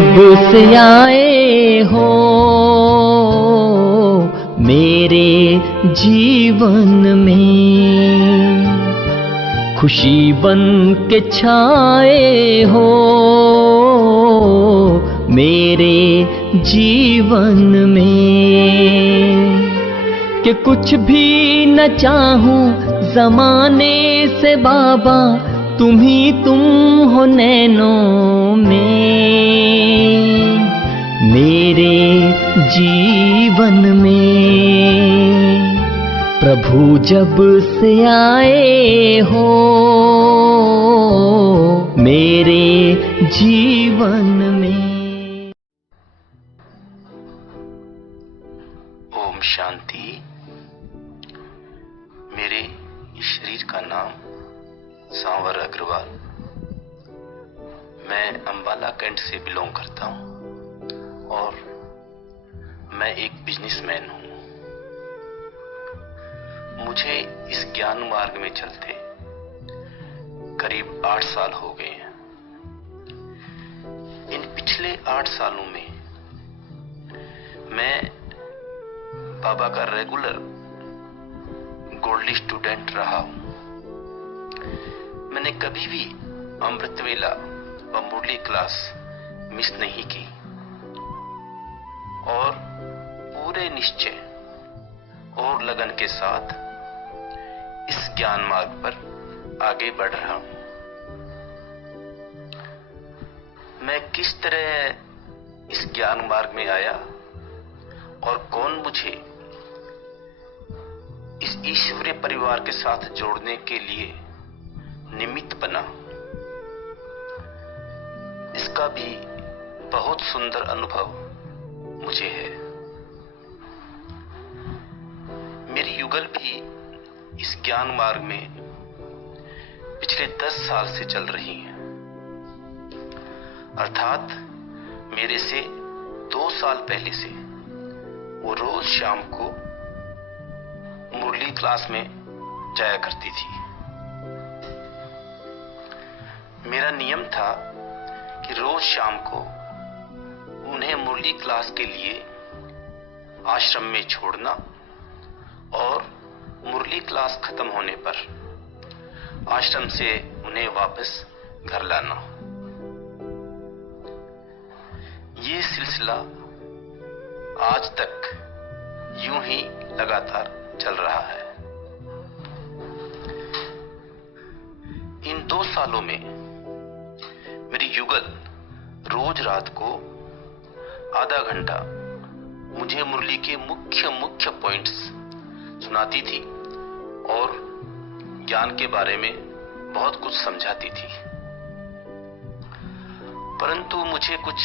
जब से आए हो मेरे जीवन में, खुशी बन के छाए हो मेरे जीवन में, कि कुछ भी न चाहूं ज़माने से बाबा, तुम ही तुम हो नैनों में मेरे जीवन में। प्रभु जब से आए हो मेरे जीवन में। ओम शांति। मेरे शरीर का नाम सांवर अग्रवाल। मैं अंबाला कैंट से बिलोंग करता हूं और मैं एक बिजनेसमैन हूं। मुझे इस ज्ञान मार्ग में चलते करीब 8 साल हो गए हैं। इन पिछले 8 सालों में मैं बाबा का रेगुलर गोल्डी स्टूडेंट रहा हूं। मैंने कभी भी अमृत वेला व मुरली क्लास मिस नहीं की और पूरे निश्चय और लगन के साथ इस ज्ञान मार्ग पर आगे बढ़ रहा हूं। मैं किस तरह इस ज्ञान मार्ग में आया और कौन मुझे इस ईश्वरीय परिवार के साथ जोड़ने के लिए निमित्त बना, इसका भी बहुत सुंदर अनुभव मुझे है। मेरी युगल भी इस ज्ञान मार्ग में पिछले 10 साल से चल रही है, अर्थात मेरे से 2 साल पहले से वो रोज शाम को मुरली क्लास में जाया करती थी। मेरा नियम था कि रोज शाम को उन्हें मुरली क्लास के लिए आश्रम में छोड़ना और मुरली क्लास खत्म होने पर आश्रम से उन्हें वापस घर लाना। ये सिलसिला आज तक यूं ही लगातार चल रहा है। इन 2 सालों में मेरी युगल रोज रात को आधा घंटा मुझे मुरली के मुख्य पॉइंट्स सुनाती थी और ज्ञान के बारे में बहुत कुछ समझाती थी, परंतु मुझे कुछ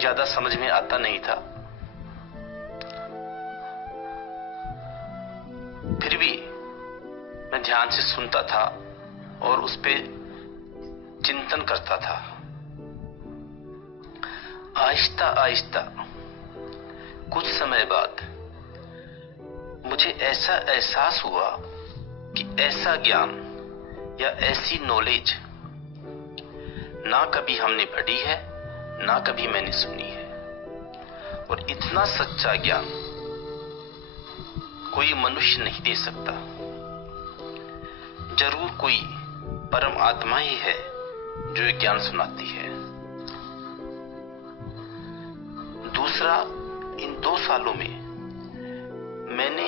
ज्यादा समझ में आता नहीं था। फिर भी मैं ध्यान से सुनता था और उस पे चिंतन करता था। आहिस्ता आहिस्ता कुछ समय बाद मुझे ऐसा एहसास हुआ कि ऐसा ज्ञान या ऐसी नॉलेज ना कभी हमने पढ़ी है, ना कभी मैंने सुनी है, और इतना सच्चा ज्ञान कोई मनुष्य नहीं दे सकता। जरूर कोई परम आत्मा ही है जो ये ज्ञान सुनाती है। दूसरा, इन 2 सालों में मैंने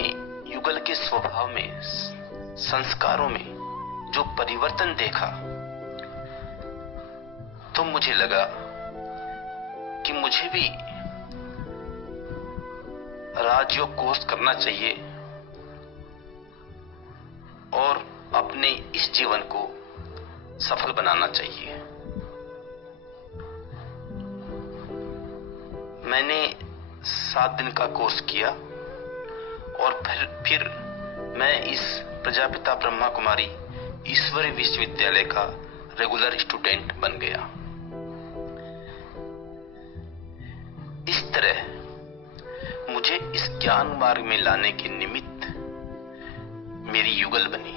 युगल के स्वभाव में, संस्कारों में जो परिवर्तन देखा, तो मुझे लगा कि मुझे भी राजयोग कोर्स करना चाहिए और अपने इस जीवन को सफल बनाना चाहिए। मैंने 7 दिन का कोर्स किया और फिर मैं इस प्रजापिता ब्रह्मा कुमारी ईश्वरीय विश्वविद्यालय का रेगुलर स्टूडेंट बन गया। इस तरह मुझे इस ज्ञान मार्ग में लाने के निमित्त मेरी युगल बनी।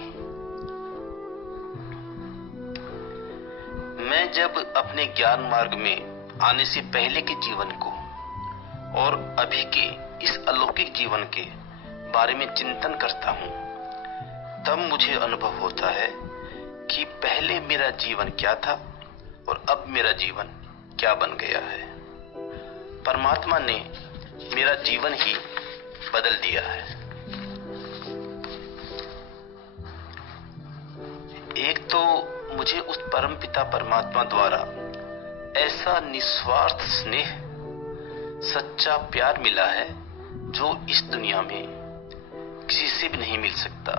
मैं जब अपने ज्ञान मार्ग में आने से पहले के जीवन को और अभी के इस अलौकिक जीवन के बारे में चिंतन करता हूं, तब मुझे अनुभव होता है कि पहले मेरा जीवन क्या था और अब मेरा जीवन क्या बन गया है। परमात्मा ने मेरा जीवन ही बदल दिया है। एक तो मुझे उस परमपिता परमात्मा द्वारा ऐसा निस्वार्थ स्नेह, सच्चा प्यार मिला है जो इस दुनिया में किसी से भी नहीं मिल सकता।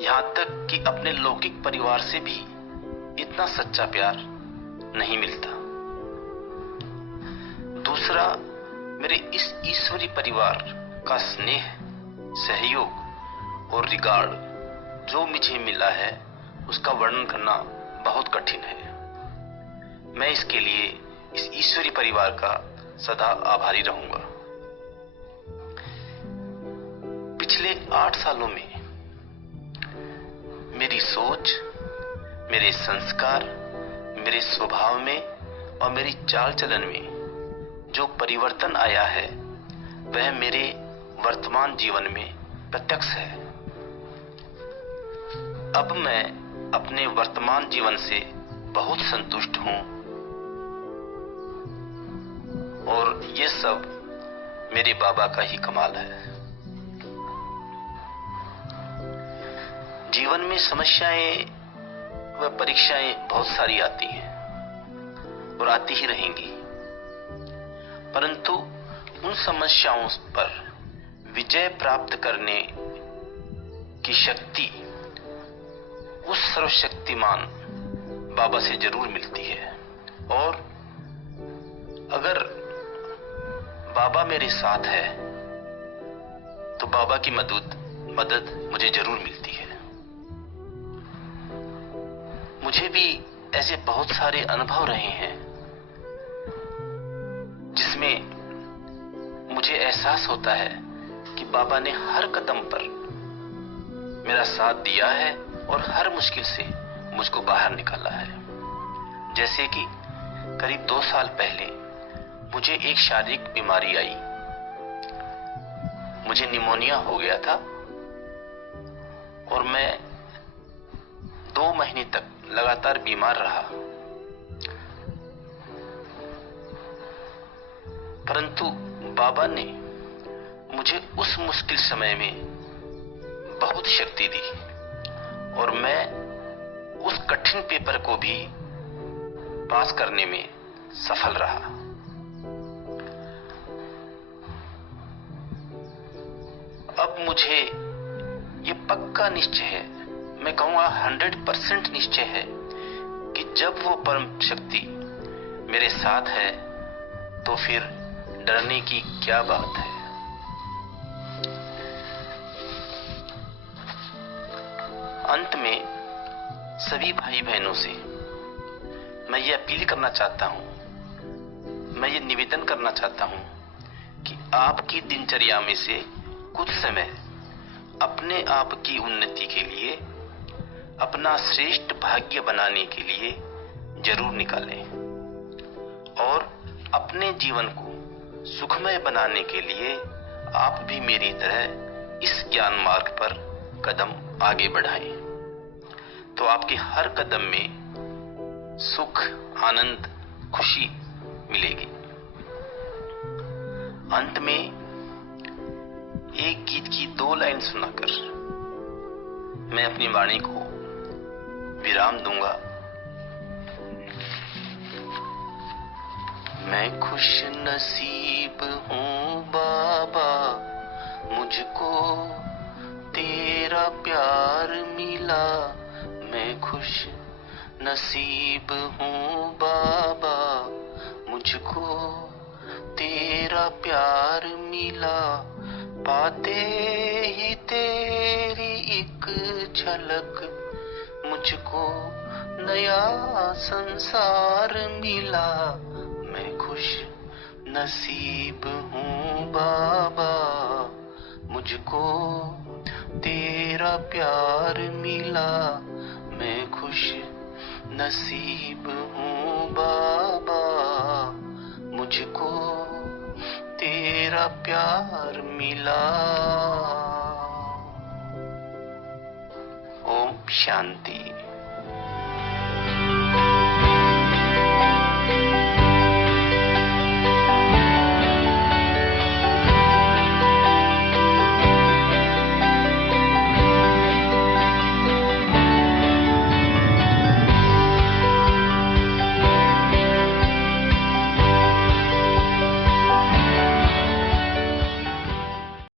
यहां तक कि अपने लौकिक परिवार से भी इतना सच्चा प्यार नहीं मिलता। दूसरा, मेरे इस ईश्वरीय परिवार का स्नेह, सहयोग और रिगार्ड जो मुझे मिला है, उसका वर्णन करना बहुत कठिन है। मैं इसके लिए इस ईश्वरीय परिवार का सदा आभारी रहूंगा। पिछले 8 सालों में मेरी सोच, मेरे संस्कार, मेरे स्वभाव में और मेरी चाल चलन में जो परिवर्तन आया है, वह मेरे वर्तमान जीवन में प्रत्यक्ष है। अब मैं अपने वर्तमान जीवन से बहुत संतुष्ट हूं और ये सब मेरे बाबा का ही कमाल है। जीवन में समस्याएं व परीक्षाएं बहुत सारी आती हैं और आती ही रहेंगी, परंतु उन समस्याओं पर विजय प्राप्त करने की शक्ति उस सर्वशक्तिमान बाबा से जरूर मिलती है। और अगर बाबा मेरे साथ है तो बाबा की मदद मुझे जरूर मिलती है। मुझे भी ऐसे बहुत सारे अनुभव रहे हैं जिसमें मुझे एहसास होता है कि बाबा ने हर कदम पर मेरा साथ दिया है और हर मुश्किल से मुझको बाहर निकाला है। जैसे कि करीब 2 साल पहले मुझे एक शारीरिक बीमारी आई। मुझे निमोनिया हो गया था और मैं 2 महीने तक लगातार बीमार रहा। परंतु बाबा ने मुझे उस मुश्किल समय में बहुत शक्ति दी और मैं उस कठिन पेपर को भी पास करने में सफल रहा। अब मुझे ये पक्का निश्चय है, मैं कहूंगा 100% निश्चय है कि जब वो परम शक्ति मेरे साथ है तो फिर डरने की क्या बात है। अंत में सभी भाई बहनों से मैं ये अपील करना चाहता हूं, मैं ये निवेदन करना चाहता हूं कि आपकी दिनचर्या में से कुछ समय अपने आप की उन्नति के लिए, अपना श्रेष्ठ भाग्य बनाने के लिए जरूर निकालें और अपने जीवन को सुखमय बनाने के लिए आप भी मेरी तरह इस ज्ञान मार्ग पर कदम आगे बढ़ाएं, तो आपके हर कदम में सुख, आनंद, खुशी मिलेगी। अंत में एक गीत की 2 लाइन सुनाकर मैं अपनी वाणी को विराम दूंगा। मैं खुश नसीब हूँ बाबा, मुझको तेरा प्यार मिला। मैं खुश नसीब हूँ बाबा, मुझको तेरा प्यार मिला। पाते ही तेरी एक झलक मुझको नया संसार मिला। मैं खुश नसीब हूँ बाबा, मुझको तेरा प्यार मिला। मैं खुश नसीब हूँ बाबा, मुझको तेरा प्यार मिला। ओम शांति।